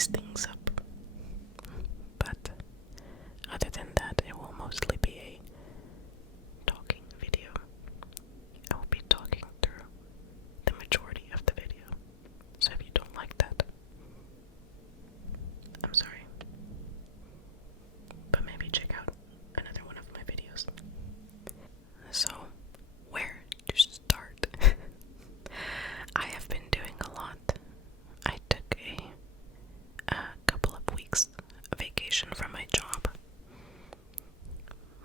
spice things up. But other than that, it will mostly be a talking video. I will be talking through the majority of the video. So if you don't like that, I'm sorry. But maybe check out another one of my videos. So, where to start? I have been doing a lot. I took a couple of weeks vacation from my job.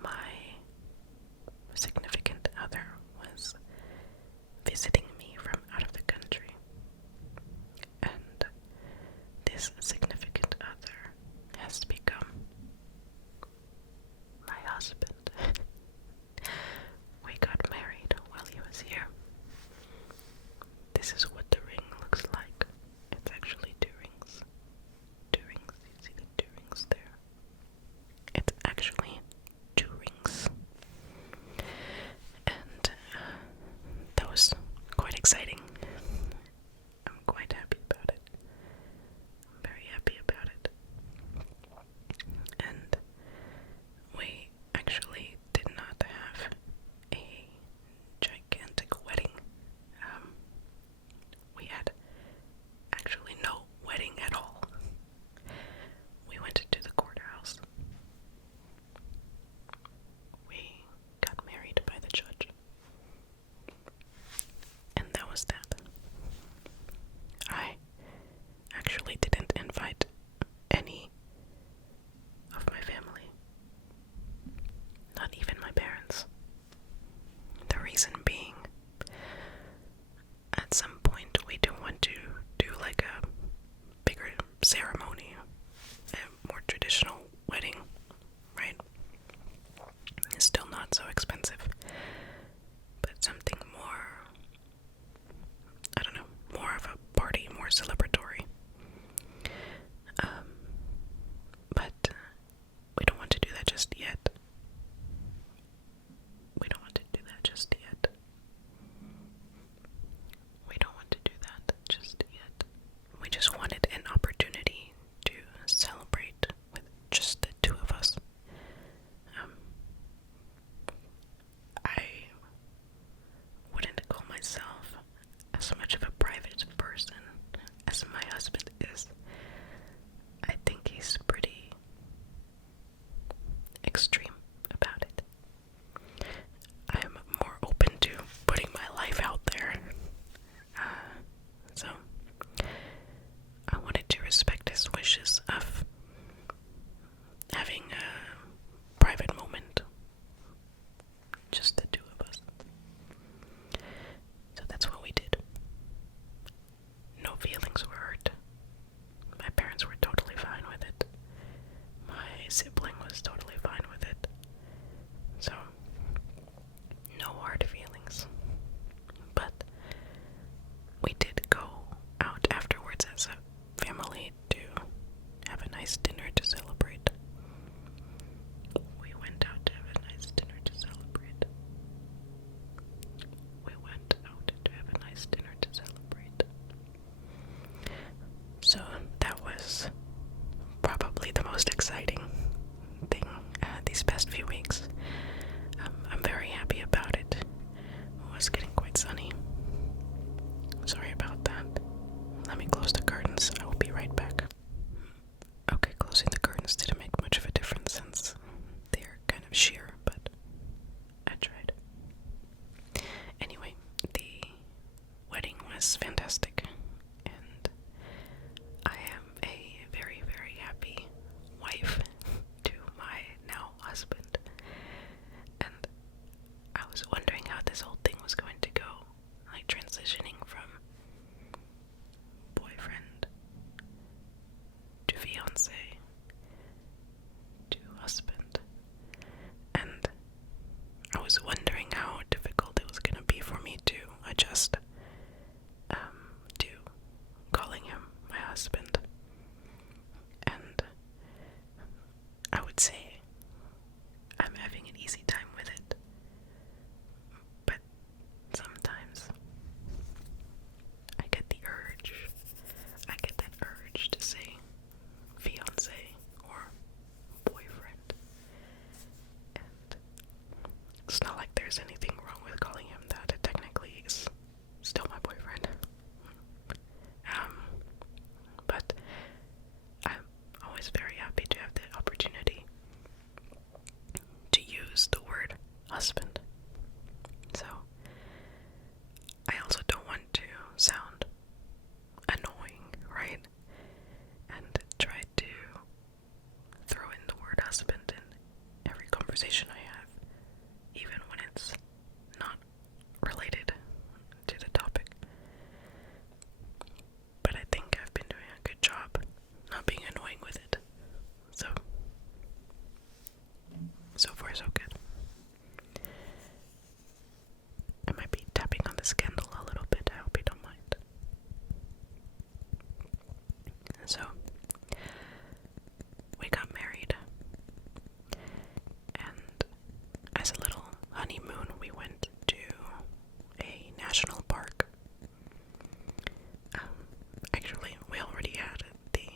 My significant other was visiting me from out of the country. And this significant other has become my husband. We got married while he was here. This is what the ring looks like. It's actually two rings. Two rings. You see the two rings there? It's actually two rings. And that was quite exciting. I'm quite happy about it. I'm very happy about it. And we actually did not have a gigantic wedding. We had actually no wedding at all. We went to the courthouse. We got married by the judge. And that was that. I actually didn't invite any of my family. Not even my parents. The reason being, at some point we do want to do like a bigger ceremony, a more traditional wedding, right? It's still not so expensive, but something more, I don't know, more of a party, more celebratory. But we don't want to do that just yet. We don't want to do that just yet. We don't want to do that just yet. We just wanted an opportunity to celebrate with just the two of us. I wouldn't call myself as much of a private person as my husband is. I think he's pretty extreme about it. I'm more open to putting my life out there. So, I wanted to respect his wishes of having a private moment. Just the two of us. So that's what we did. No feelings were hurt. My parents were totally fine with it. My sibling was totally fine with it. So, no hard feelings. But we did go out afterwards as a family to have a nice dinner to celebrate. We went out to have a nice dinner to celebrate. We went out to have a nice dinner to celebrate. So that was probably the most exciting thing these past few weeks. I'm very happy about it. It was getting quite sunny. Sorry about that. Let me close the curtains. I will be right back. Okay, closing the curtains didn't make much of a difference since they're kind of sheer, but I tried. Anyway, the wedding was fantastic, and I am a very, very happy wife to my now husband. And I was wondering how this whole thing was going to So, we got married, and as a little honeymoon, we went to a national park. Actually, we already had the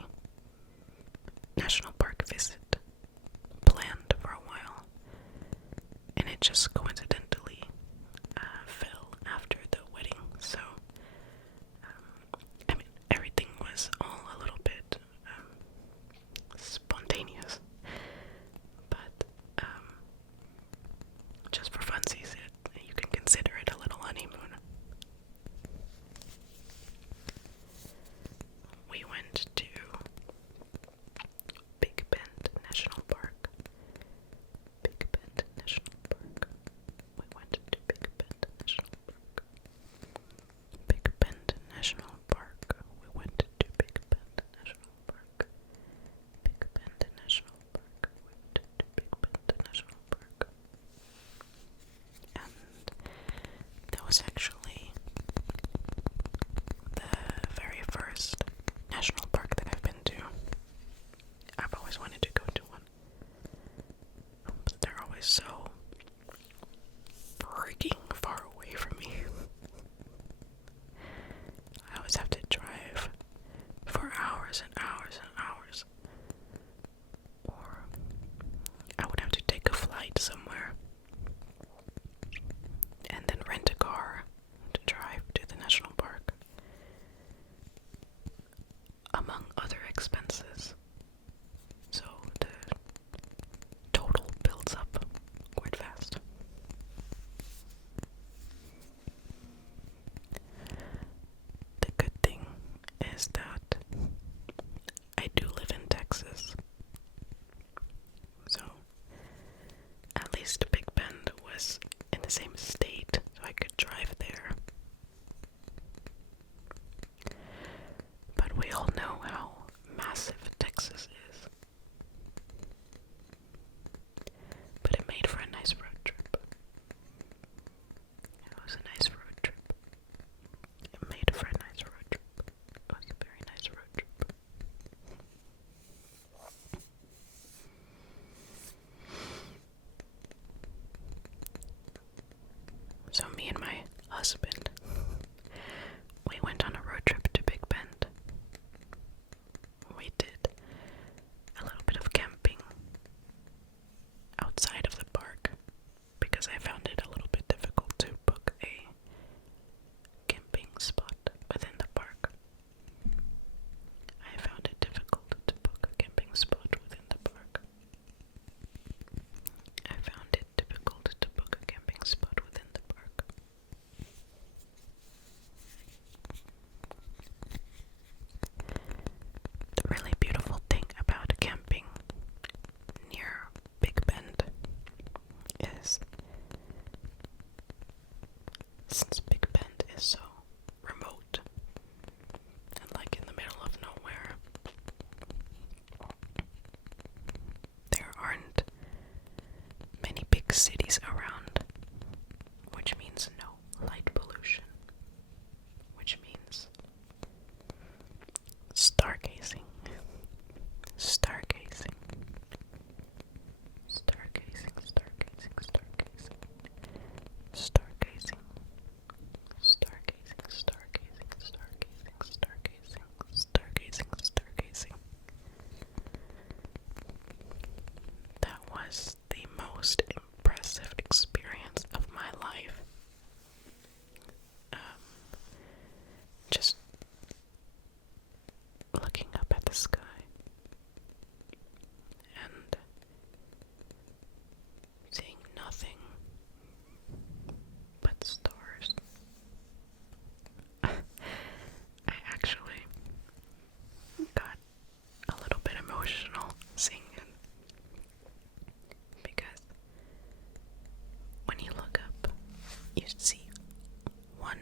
national park visit planned for a while, and it just coincidentally fell after the wedding, so I mean, everything was all a little bit spontaneous, but just for funsies, you can consider it a little honeymoon. We went to Big Bend National Park. Big Bend National Park. We went to Big Bend National Park. Big Bend National Park. We went to Big Bend National Park. Big Bend National Park. We went to Big Bend National Park. And that was actually the very first national park that I've been to. I've always wanted to go to one, but they're always so freaking far away from me. I always have to drive for hours and hours and hours, or I would have to take a flight somewhere and then rent a car to drive to the national park, among other expenses. So the total builds up quite fast. The good thing is that I do live in Texas, so at least Big Bend was in the same state, so I could drive there. But we all know how massive Texas is. But it made for a nice road trip. It was a nice road trip. It made for a nice road trip. It was a very nice road trip. So me and my husband, we went on a road trip to Big Bend. We did a little bit of camping outside of the park because I found it a little bit difficult to book a camping spot within the park. I found it difficult to book a camping spot within the park. I found it difficult to book a camping spot within the park. The really beautiful thing about camping near Big Bend is, since Big Bend is so remote and like in the middle of nowhere, there aren't many big cities around, which means no light pollution, which means stargazing, stargazing, stargazing, stargazing, stargazing, stargazing, stargazing, stargazing, stargazing, stargazing, stargazing. That was the most impressive experience of my life. Just looking up at the sky and seeing nothing but stars. I actually got a little bit emotional seeing it, because when you look up, you see one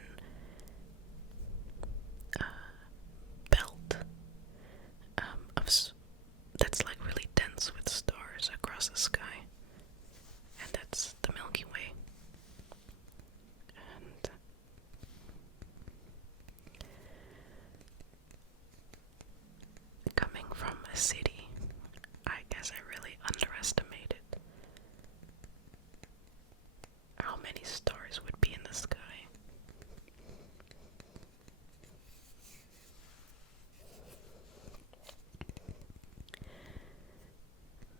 belt that's like really dense with stars across the sky, and that's the Milky Way. And city. I guess I really underestimated how many stars would be in the sky.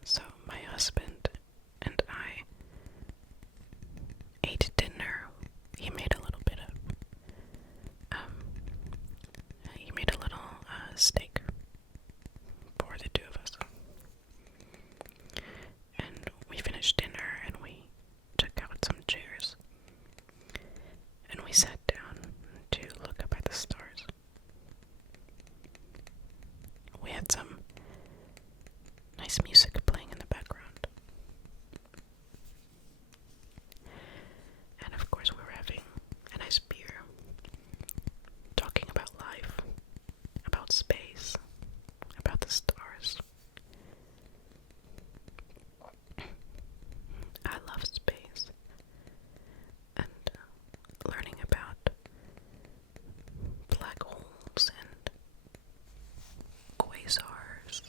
So my husband and I ate dinner. He made a little bit of, he made a little steak for the two of us. And we finished dinner and we took out some chairs. And we sat down to look up at the stars. We had some nice music playing in the background. And of course we were having a nice beer, talking about life, about space, about the stars. I love space, and learning about black holes and quasars.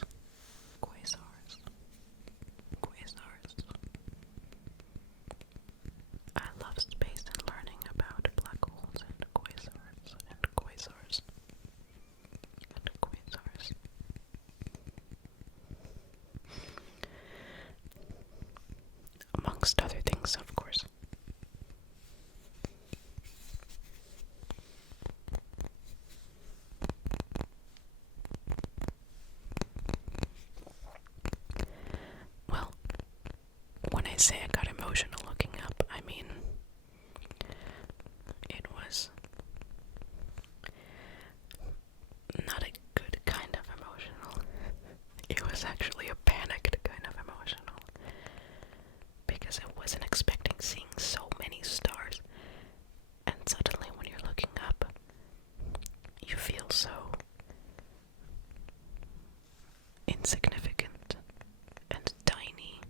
I love space and learning about black holes and quasars and quasars and quasars. Amongst other things, of course. Well, when I say I got emotional looking up, I mean it was not a good kind of emotional. It was actually a panicked kind of emotional. Because I wasn't expecting seeing so many stars. And suddenly when you're looking up, you feel so insignificant and tiny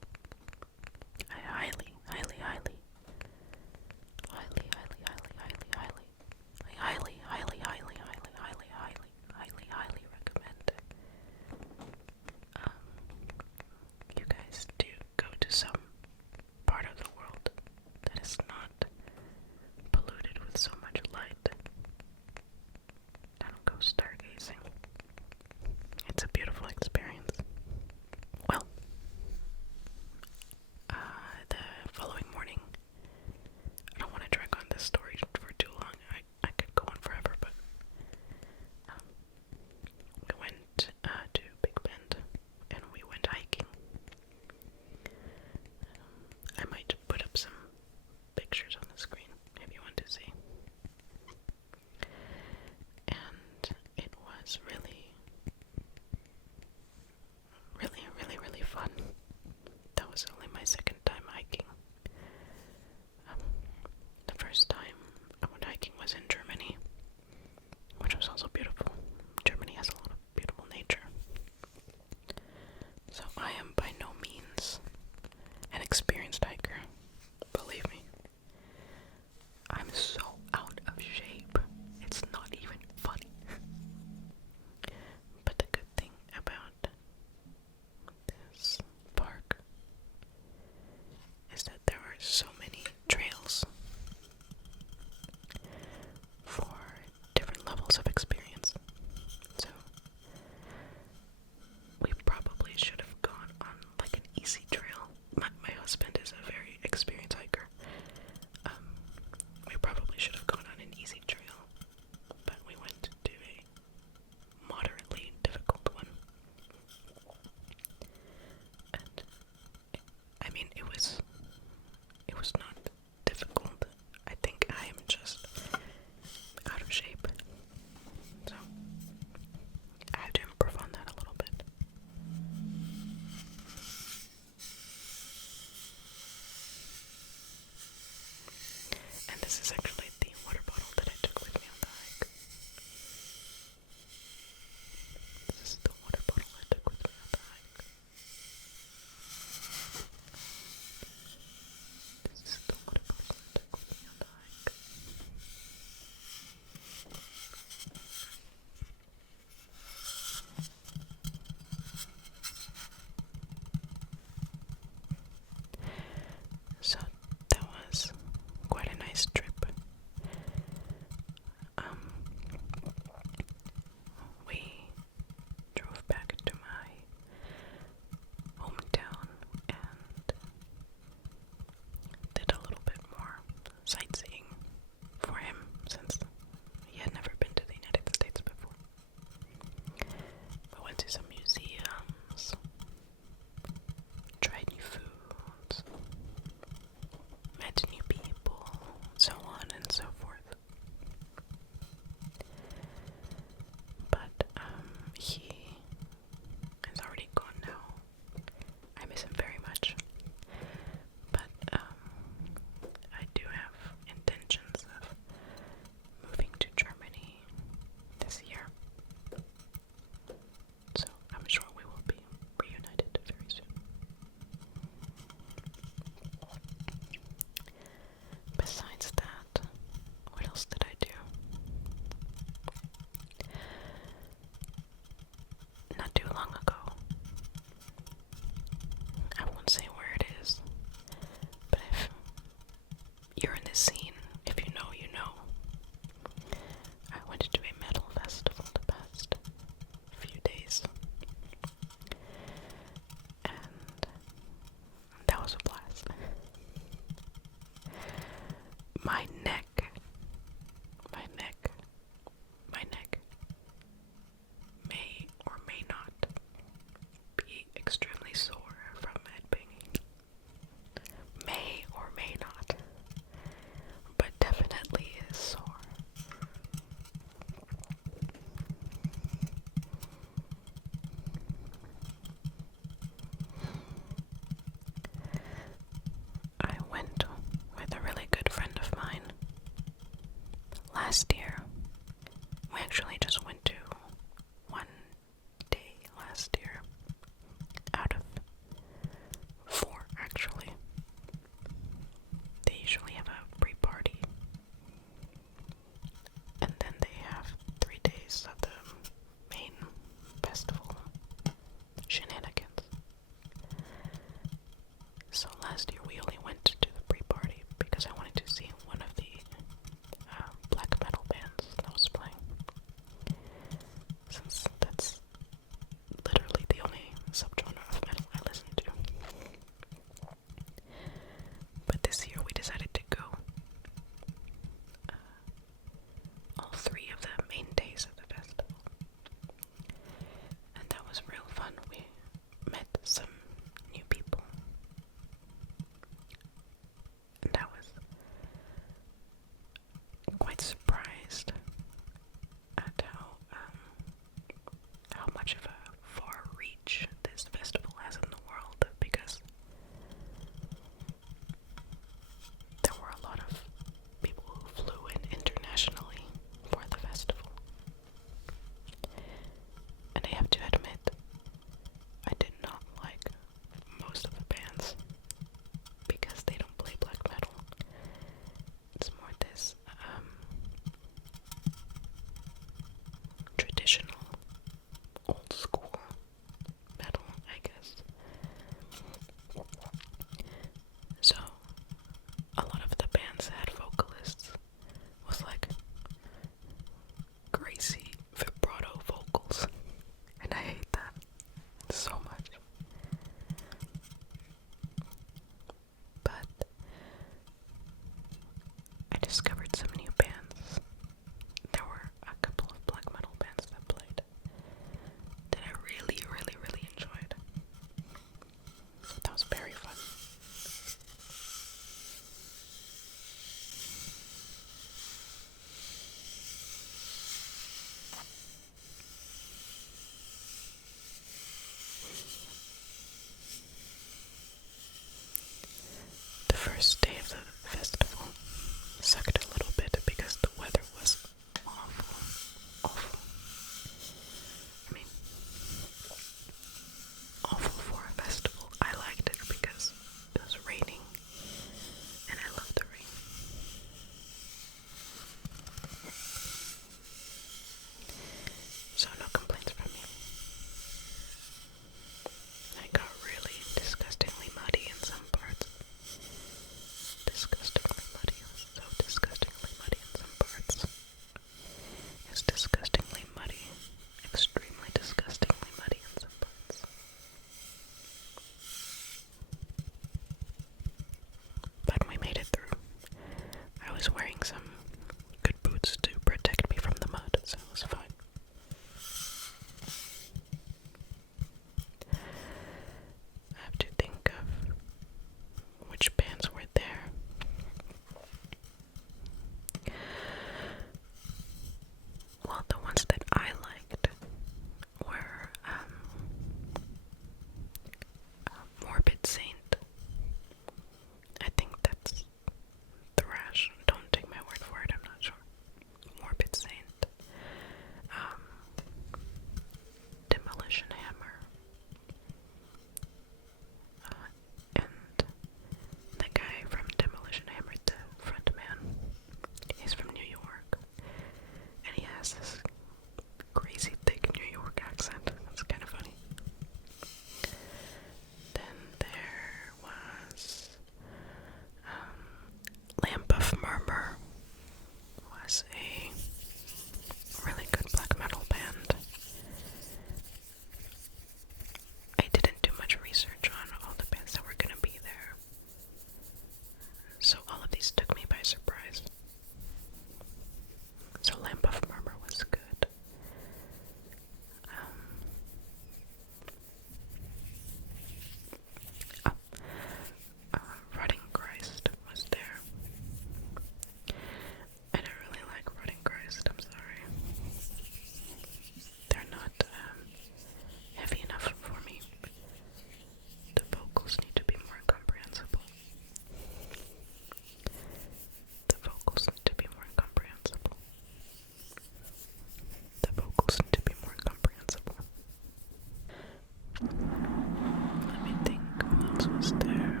else was there?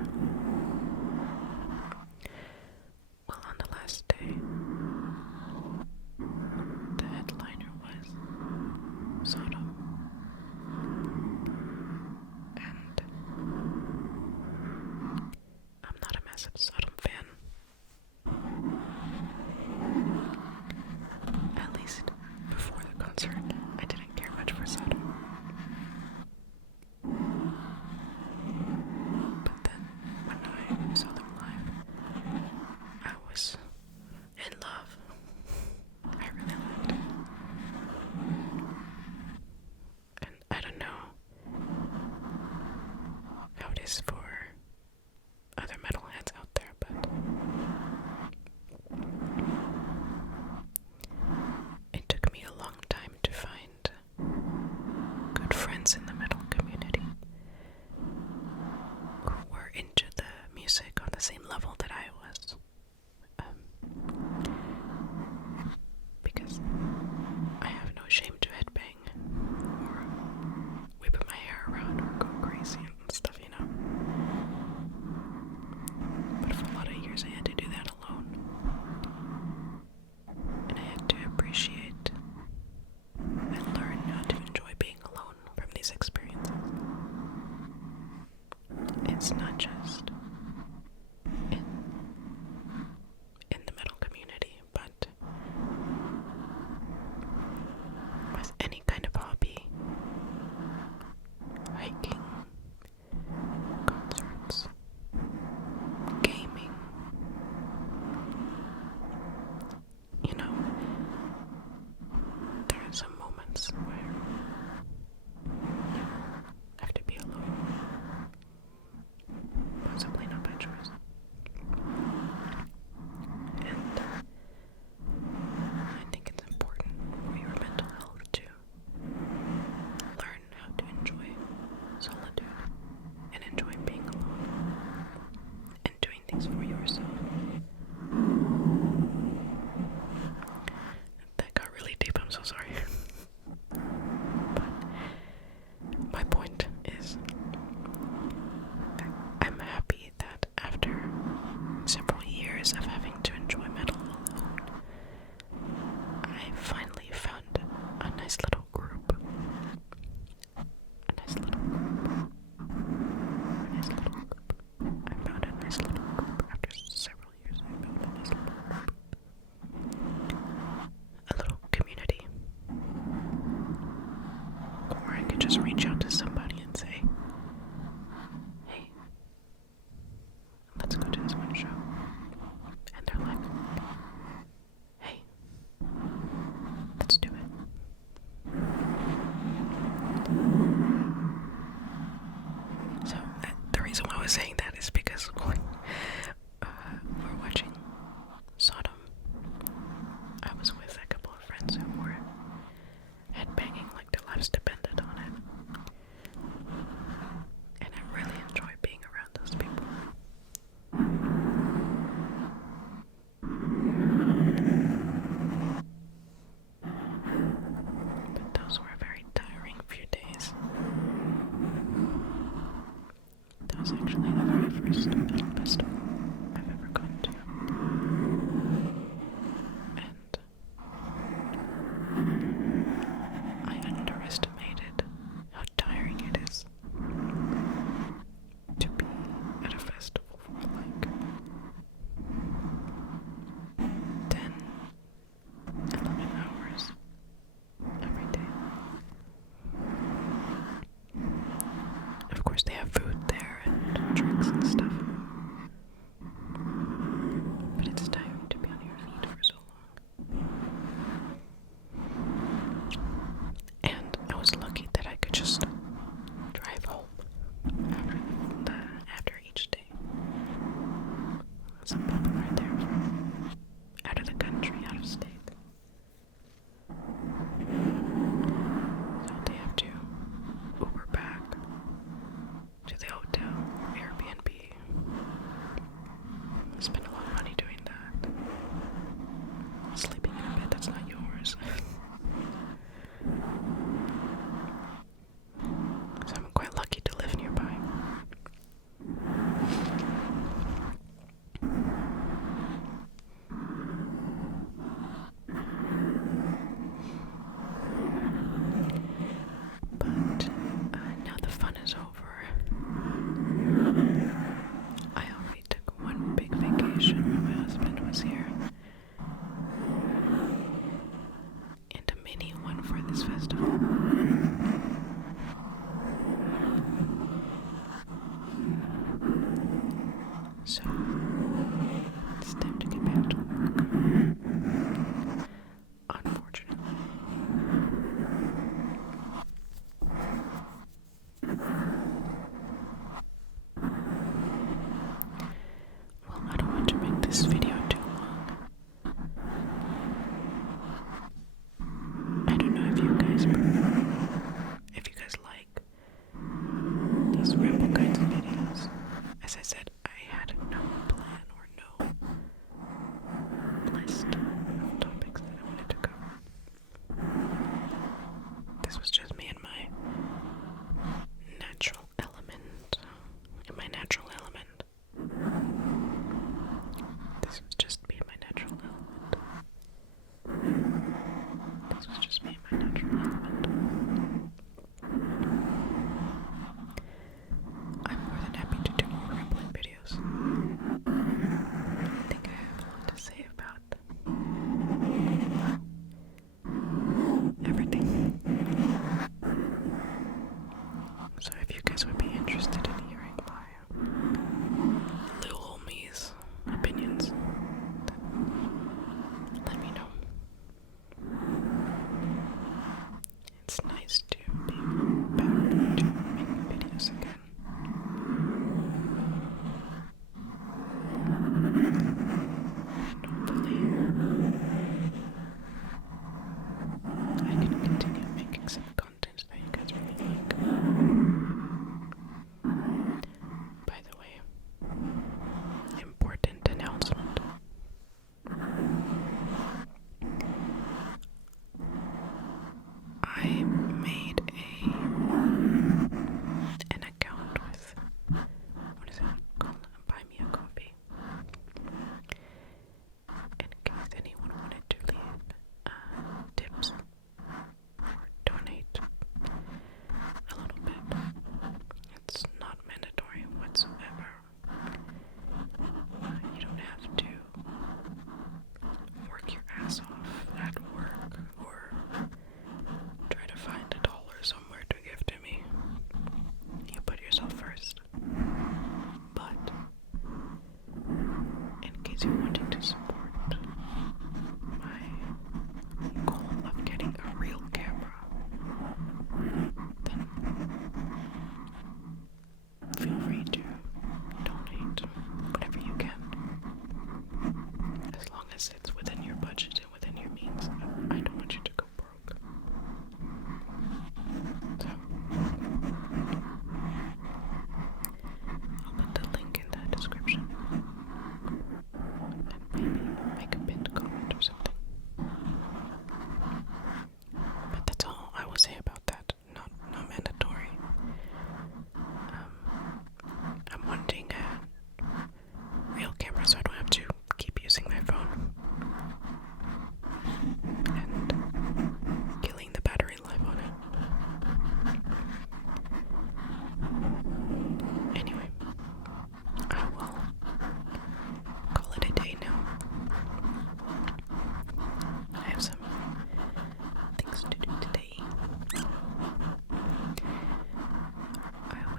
Well, on the last day, the headliner was Sodom. And I'm not a massive Sodom fan. At least before the concert, I didn't care much for Sodom. But then, when I saw them live, I was in love. I really liked it. And I don't know how it is for other metalheads out there, but it took me a long time to find good friends in the metal community who were into the music on the same level that I was. Because I have no shame to headbang or whip my hair around or go crazy and stuff, you know. But for a lot of years I had to do that alone. And I had to appreciate and learn how to enjoy being alone from these experiences. It's not just in the metal community, but with any kind of hobby, hiking, concerts, gaming, you know, there are some moments where you have to be alone, possibly not by choice. And I think it's important for your mental health to learn how to enjoy solitude and enjoy being alone and doing things for yourself. That got really deep, I'm so sorry. But my point is, I'm happy that after several years of having to enjoy metal alone, I finally found a nice little group. A nice little group. A nice little group. I found a nice little group after several years. I found a nice little group. A little community. Or I could just reach out to somebody and say, hey, let's go to this one show. And they're like, hey, let's do it. So the reason why I was saying that is because when we're watching Sodom, I was with a couple of friends who were headbanging like their lives depended on it.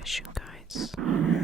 miss you guys.